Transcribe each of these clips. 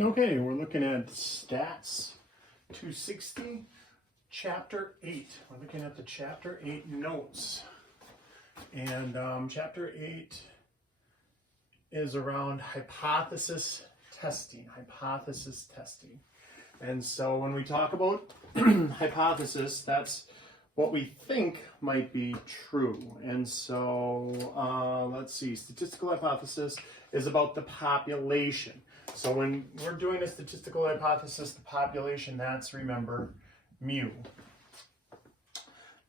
Okay, we're looking at Stats 260, Chapter 8. We're looking at the Chapter 8 notes. And Chapter 8 is around hypothesis testing. And so when we talk about hypothesis, that's what we think might be true. And so let's see, statistical hypothesis is about the population. So when we're doing a statistical hypothesis, the population, that's, remember, mu.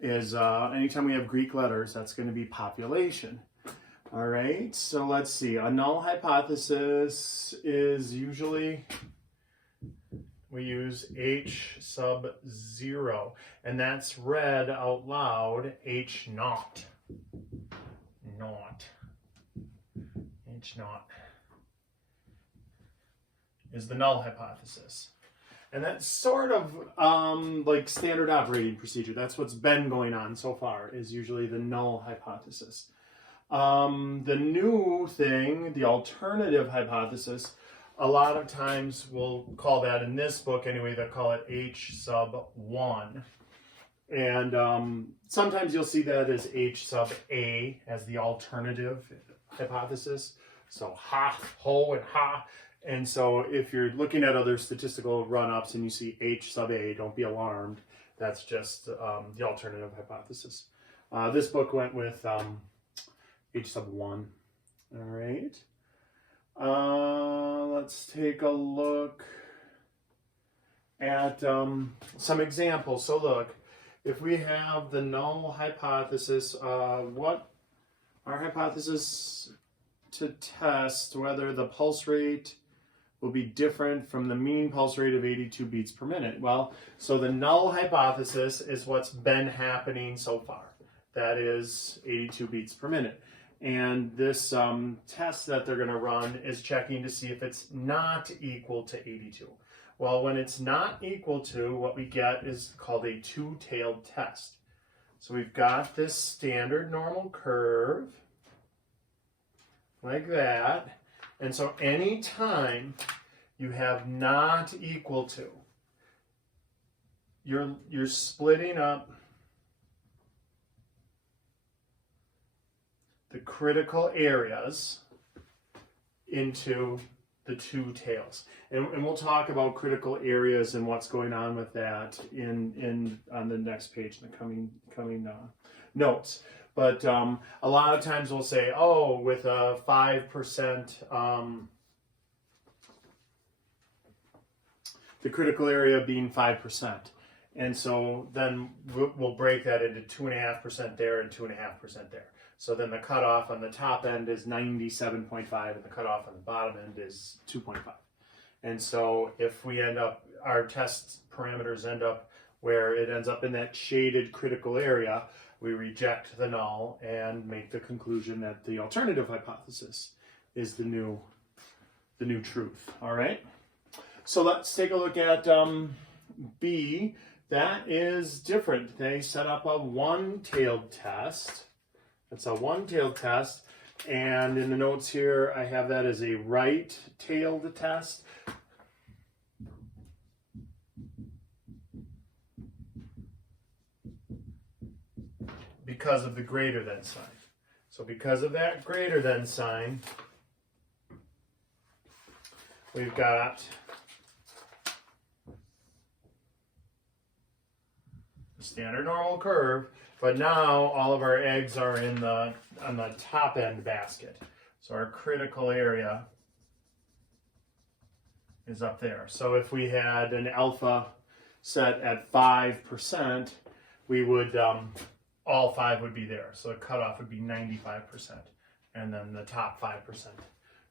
Is anytime we have Greek letters, that's going to be population. All right, so let's see. A null hypothesis is usually, we use H sub 0, and that's read out loud H naught. H naught is the null hypothesis. And that's sort of like standard operating procedure. That's what's been going on so far, is usually the null hypothesis. The new thing, the alternative hypothesis, a lot of times we'll call that, in this book anyway, they'll call it H sub 1. And sometimes you'll see that as H sub A as the alternative hypothesis. So ha, ho, and ha. And so if you're looking at other statistical run-ups and you see H sub A, don't be alarmed. That's just the alternative hypothesis. This book went with H sub 1. All right. Let's take a look at some examples. So look, if we have the null hypothesis, what our hypothesis to test whether the pulse rate will be different from the mean pulse rate of 82 beats per minute. Well, so the null hypothesis is what's been happening so far. That is 82 beats per minute. And this test that they're going to run is checking to see if it's not equal to 82. Well, when it's not equal to, what we get is called a two-tailed test. So we've got this standard normal curve, like that. And so anytime you have not equal to, you're splitting up the critical areas into the two tails. And we'll talk about critical areas and what's going on with that on the next page in the coming notes. But a lot of times we'll say, oh, with a 5%, the critical area being 5%. And so then we'll break that into 2.5% there and 2.5% there. So then the cutoff on the top end is 97.5 and the cutoff on the bottom end is 2.5. And so if we end up, our test parameters end up where it ends up in that shaded critical area, we reject the null and make the conclusion that the alternative hypothesis is the new truth. All right. So let's take a look at B. That is different. They set up a one-tailed test. It's a one-tailed test. And in the notes here, I have that as a right-tailed test. Because of the greater than sign. So because of that greater than sign, we've got the standard normal curve, but now all of our eggs are on the top end basket. So our critical area is up there. So if we had an alpha set at 5%, we would all 5 would be there. So the cutoff would be 95%, and then the top 5%.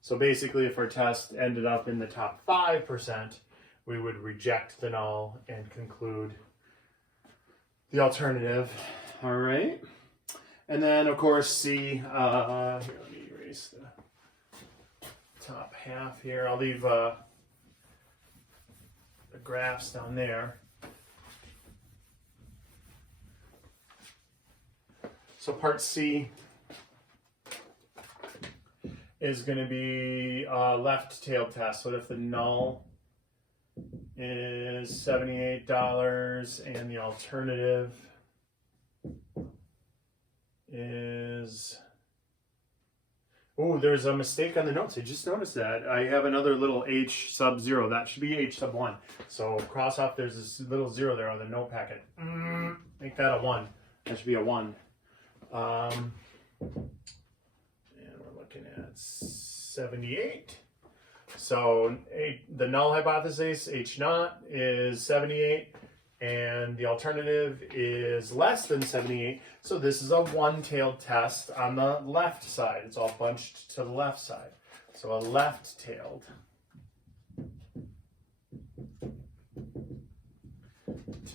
So basically, if our test ended up in the top 5%, we would reject the null and conclude the alternative. All right. And then, of course, C. Here, let me erase the top half here. I'll leave the graphs down there. So part C is going to be left tail test. What if the null is $78 and the alternative is... Oh, there's a mistake on the notes. I just noticed that. I have another little h sub 0. That should be h sub 1. So cross off, there's this little 0 there on the note packet. Make that a 1. That should be a 1. And we're looking at 78. So the null hypothesis, h naught, is 78. And the alternative is less than 78. So this is a one-tailed test on the left side. It's all bunched to the left side. So a left-tailed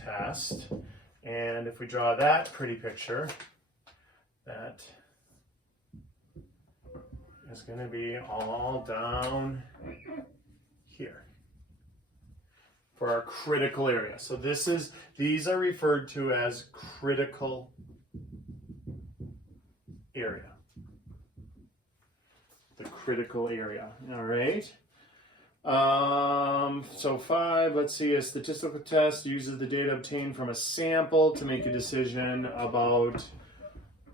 test. And if we draw that pretty picture, that is going to be all down here for our critical area. So these are referred to as critical area. The critical area. All right. So 5, let's see, a statistical test uses the data obtained from a sample to make a decision about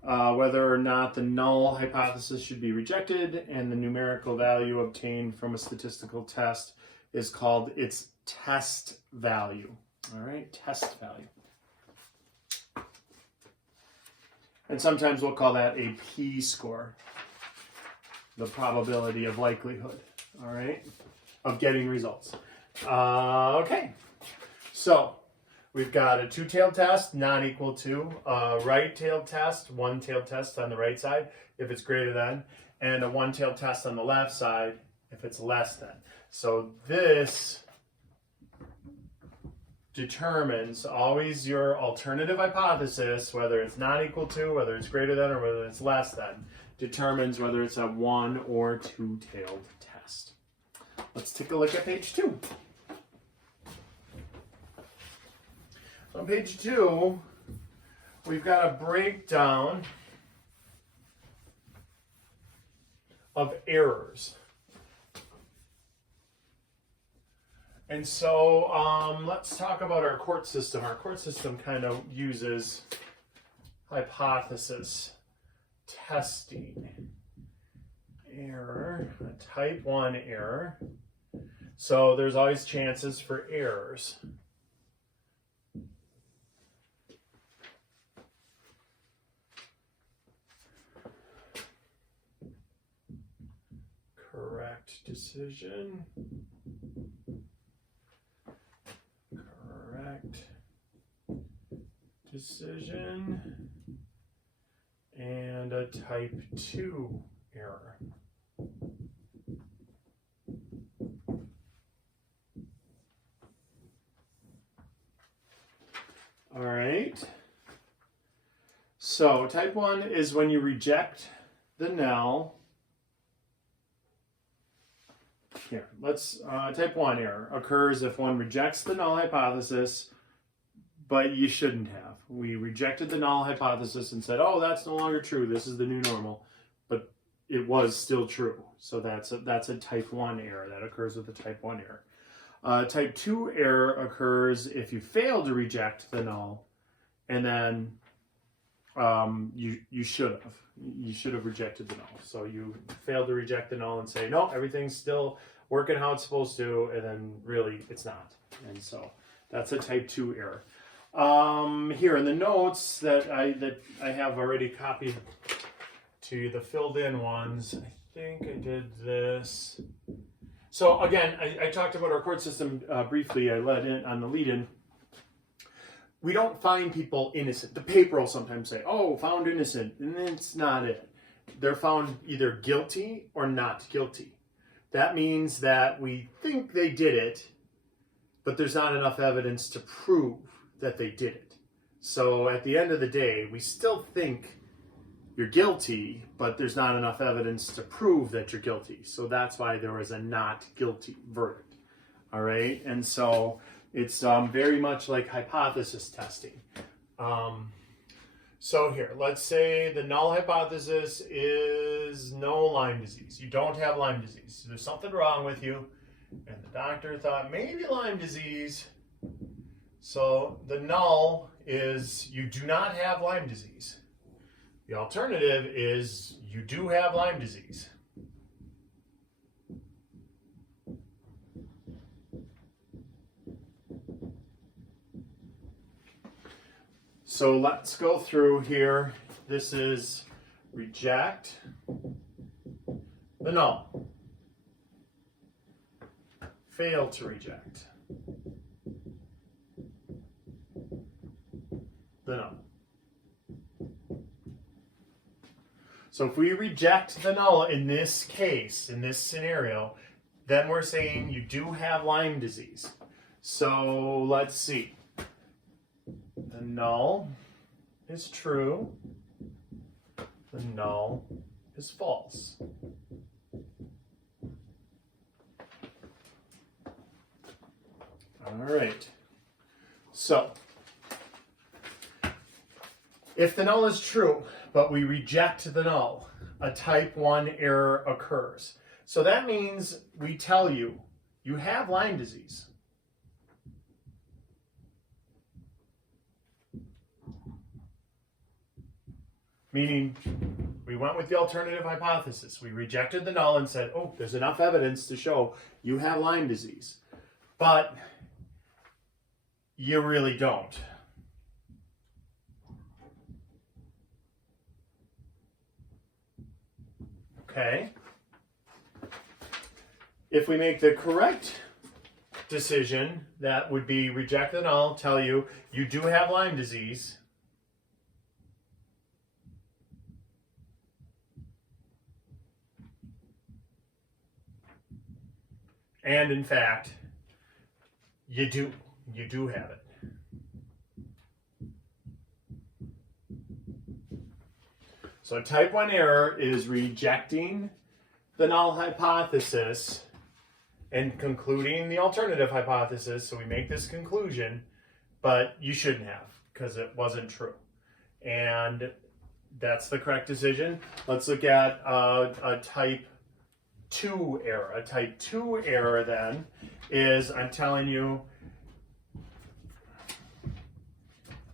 whether or not the null hypothesis should be rejected, and the numerical value obtained from a statistical test is called its test value. All right, test value. And sometimes we'll call that a p-score, the probability of likelihood, all right, of getting results. Okay, so we've got a two-tailed test not equal to a right-tailed test, one-tailed test on the right side if it's greater than, and a one-tailed test on the left side if it's less than. So this determines always your alternative hypothesis, whether it's not equal to, whether it's greater than, or whether it's less than, determines whether it's a one or two-tailed test. Let's take a look at page 2. On page 2, we've got a breakdown of errors. And so let's talk about our court system. Our court system kind of uses hypothesis testing. Error, a type 1 error. So there's always chances for errors. Correct decision. Correct decision. And a type 2 error. All right. So type 1 is when you reject the null. Here, let's type 1 error occurs if one rejects the null hypothesis, but you shouldn't have. We rejected the null hypothesis and said, oh, that's no longer true. This is the new normal, but it was still true. So that's a type 1 error that occurs with a type 1 error. Type 2 error occurs if you fail to reject the null, and then you should have. You should have rejected the null. So you failed to reject the null and say, no, everything's still working how it's supposed to, and then really it's not. And so that's a type 2 error. Here in the notes that I have already copied to you, the filled in ones, I think I did this. So again, I talked about our court system briefly. I led in on the lead-in. We don't find people innocent. The paper will sometimes say, oh, found innocent, and it's not it. They're found either guilty or not guilty. That means that we think they did it, but there's not enough evidence to prove that they did it. So at the end of the day, we still think you're guilty, but there's not enough evidence to prove that you're guilty. So that's why there was a not guilty verdict. All right, and so it's very much like hypothesis testing. So here, let's say the null hypothesis is no Lyme disease. You don't have Lyme disease. There's something wrong with you, and the doctor thought maybe Lyme disease. So the null is you do not have Lyme disease. The alternative is you do have Lyme disease. So let's go through here. This is reject the null. Fail to reject the null. So if we reject the null in this case, in this scenario, then we're saying you do have Lyme disease. So let's see. The null is true. The null is false. All right. So, if the null is true, but we reject the null, a type 1 error occurs. So that means we tell you, you have Lyme disease. Meaning, we went with the alternative hypothesis. We rejected the null and said, oh, there's enough evidence to show you have Lyme disease. But you really don't. Okay? If we make the correct decision, that would be reject the null, tell you, you do have Lyme disease. And in fact, you do have it. So type 1 error is rejecting the null hypothesis and concluding the alternative hypothesis. So we make this conclusion, but you shouldn't have because it wasn't true. And that's the correct decision. Let's look at a type 2 error. A type 2 error then is I'm telling you,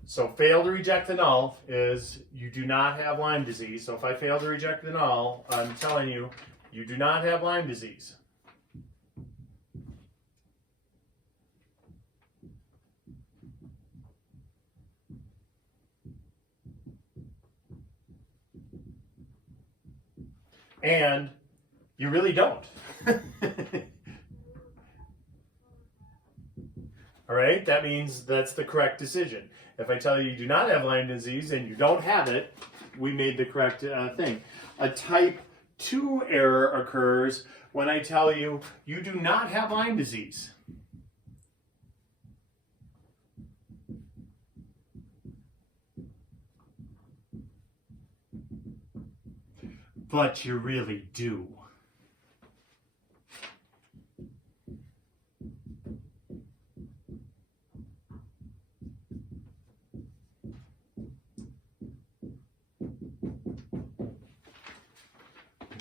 so fail to reject the null is you do not have Lyme disease. So if I fail to reject the null, I'm telling you, you do not have Lyme disease. And you really don't. All right, that means that's the correct decision. If I tell you you do not have Lyme disease and you don't have it, we made the correct thing. A type 2 error occurs when I tell you you do not have Lyme disease. But you really do.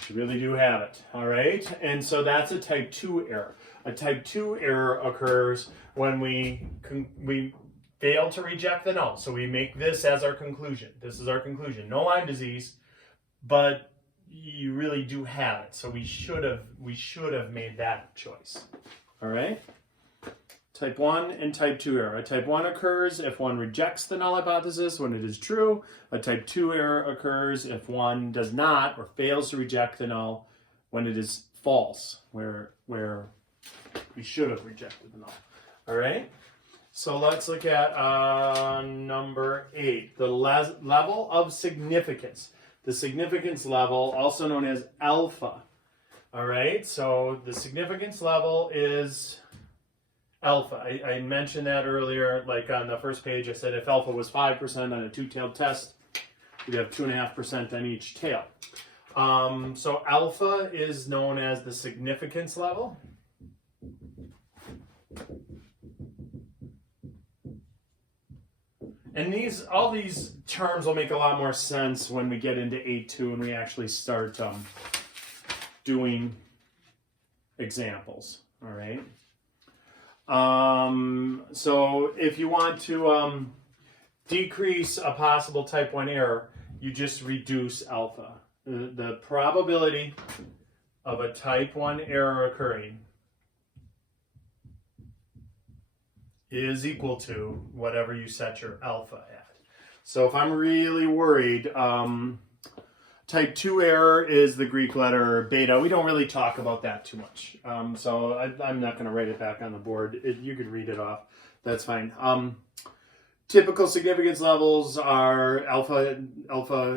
You really do have it, all right? And so that's a type 2 error. A type 2 error occurs when we fail to reject the null. So we make this as our conclusion. This is our conclusion. No Lyme disease, but you really do have it. So we should have made that choice, all right? Type 1 and type 2 error. A type 1 occurs if one rejects the null hypothesis when it is true. A type 2 error occurs if one does not or fails to reject the null when it is false, where we should have rejected the null. All right? So let's look at number 8, the level of significance. The significance level, also known as alpha. All right? So the significance level is alpha. I mentioned that earlier, like on the first page, I said if alpha was 5% on a two-tailed test, you'd have 2.5% on each tail. So alpha is known as the significance level. And all these terms will make a lot more sense when we get into 8.2 and we actually start doing examples. All right. So if you want to decrease a possible type 1 error, you just reduce alpha. The probability of a type 1 error occurring is equal to whatever you set your alpha at. So if I'm really worried, type 2 error is the Greek letter beta. We don't really talk about that too much. So I'm not going to write it back on the board. You could read it off. That's fine. Typical significance levels are alpha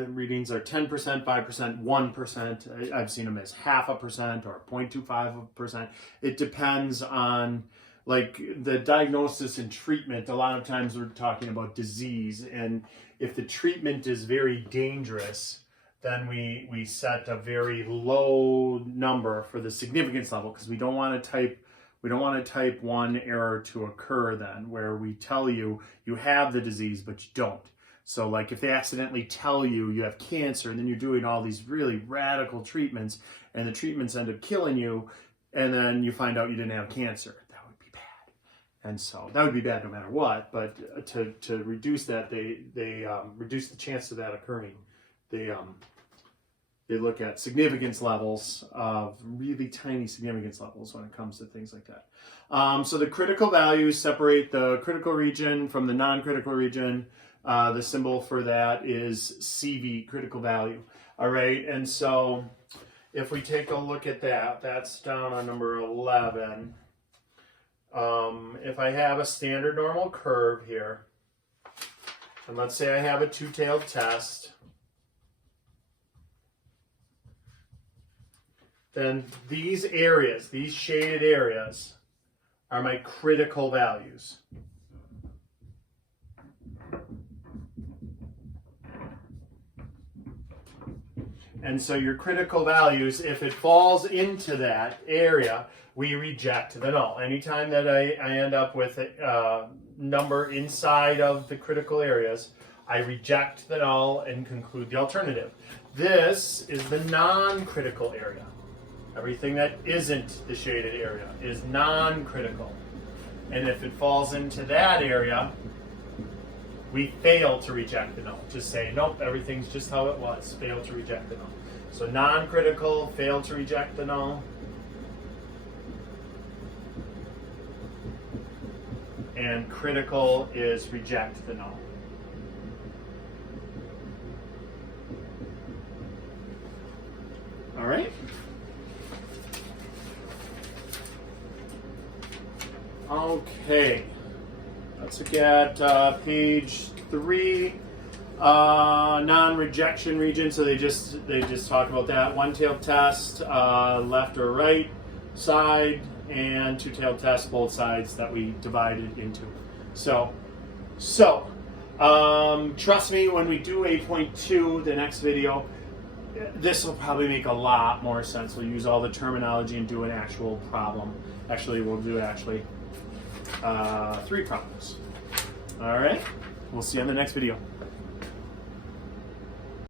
readings are 10%, 5%, 1%. I've seen them as 0.5% or 0.25%. It depends on like the diagnosis and treatment. A lot of times we're talking about disease, and if the treatment is very dangerous, then we set a very low number for the significance level, because we don't want to type 1 error to occur then where we tell you have the disease but you don't. So like if they accidentally tell you have cancer and then you're doing all these really radical treatments and the treatments end up killing you and then you find out you didn't have cancer, that would be bad. And so that would be bad no matter what, but to reduce that, they reduce the chance of that occurring. They look at significance levels of really tiny significance levels when it comes to things like that. So the critical values separate the critical region from the non-critical region. The symbol for that is CV, critical value. All right, and so if we take a look at that, that's down on number 11. If I have a standard normal curve here, and let's say I have a two-tailed test, then these areas, these shaded areas, are my critical values. And so your critical values, if it falls into that area, we reject the null. Anytime that I end up with a number inside of the critical areas, I reject the null and conclude the alternative. This is the non-critical area. Everything that isn't the shaded area is non-critical. And if it falls into that area, we fail to reject the null. Just say, nope, everything's just how it was. Fail to reject the null. So non-critical, fail to reject the null. And critical is reject the null. All right. Okay, let's look at page 3, non-rejection region. So they just talk about that. One-tailed test, left or right side, and two-tailed test, both sides that we divided into. So trust me, when we do 8.2, the next video, this will probably make a lot more sense. We'll use all the terminology and do an actual problem. Actually, we'll do 3 problems. All right, we'll see you on the next video.